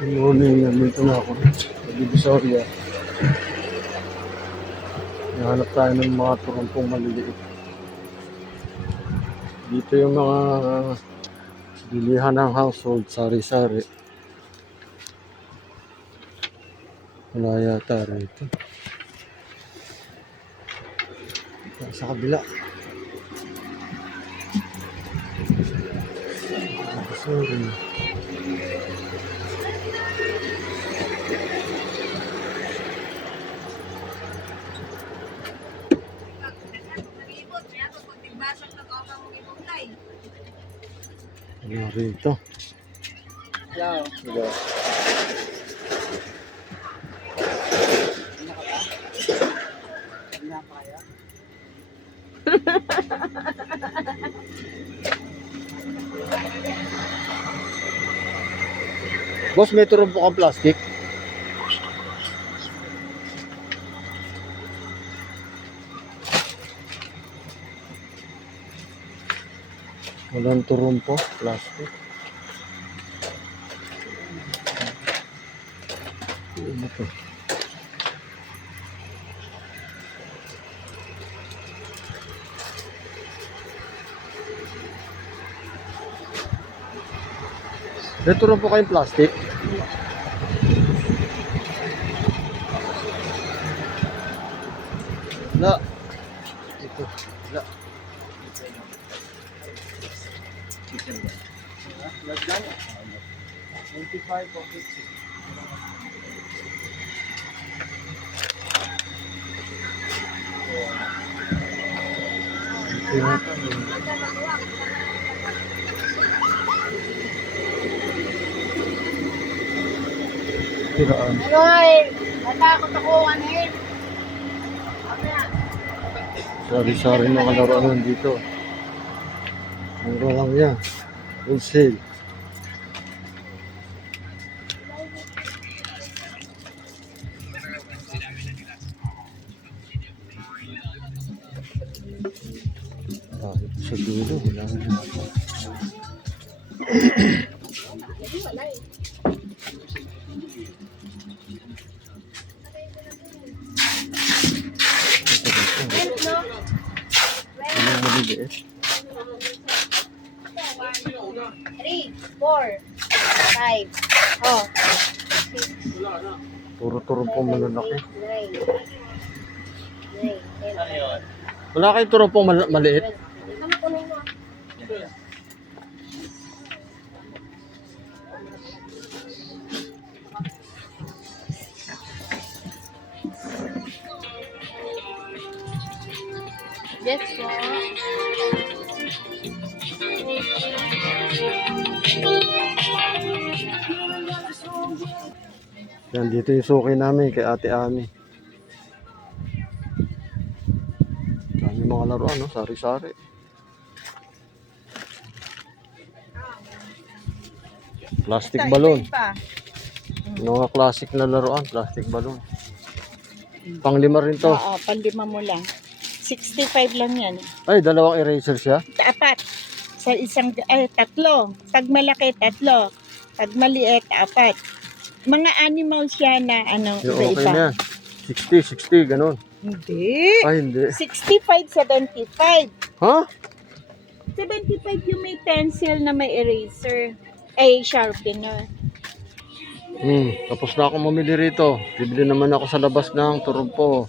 Good morning, nandito na ako sa Divisoria. Nahanap tayo ng mga turumpong maliliit. Dito yung mga bilihan ng household, sari-sari. Wala yata rito. Sa kabila. Sorry. Ano rito? Hello. Hello. Boss, may turumpo kang plastic? Walang turumpo, plastic. Ano to? May turumpo kayong plastic? Wala. Ito. Wala. Last lang. 95 o 50. Ito yata. Tiraan. Ay, natakot ako anin. Sari-sari na kalaruan dito. Mura lang yan. Wholesale. Kahit sa dulo, wala na yata. Ano ang maliliit? 3, 4, 5. Oh. Turo-turo po malalaki. 9. 10. Wala kayong turo pong maliit? Ano kunin mo? Yes, po. Yan, dito yung suki namin kay Ate Ami. Dami mga laruan, no? Sari-sari. Plastic balloon. Mga classic na laruan, plastic balloon. Pang-lima rin to. Oo, pandima mo lang. 65 lang yan. Ay, dalawang eraser siya. Apat. Sa isang, tatlo. Pag malaki, tatlo. Pag maliit, apat. Mga animals siya na Yung okay iba-iba. na yan. 60, ganun. Hindi. Ay, hindi. 65, 75. Ha? 75 yung may pencil na may eraser. Ay, sharpener. Tapos na ako mamili rito. Bibili naman ako sa labas ng turumpo.